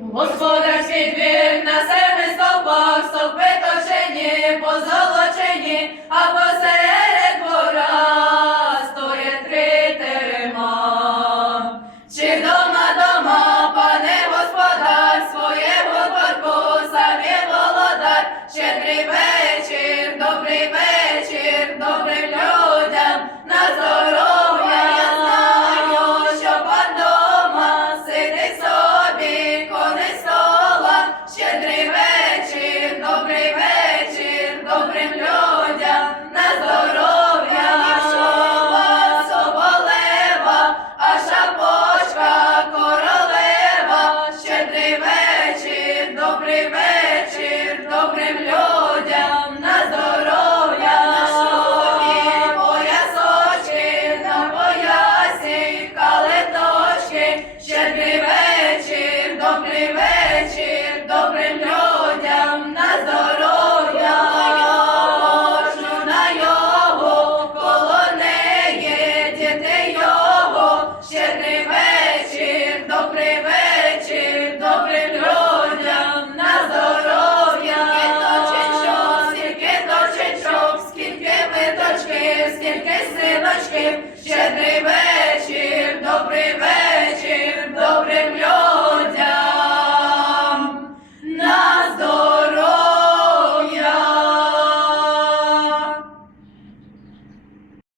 Господарський двір на себе стовпах, стовпи точені, позолочені, а посеред двора стоять три терема. Чи дома дома, пане господар, своє дворку, самі володар, щедрий вечір, щедрий вечір, добрий вечір.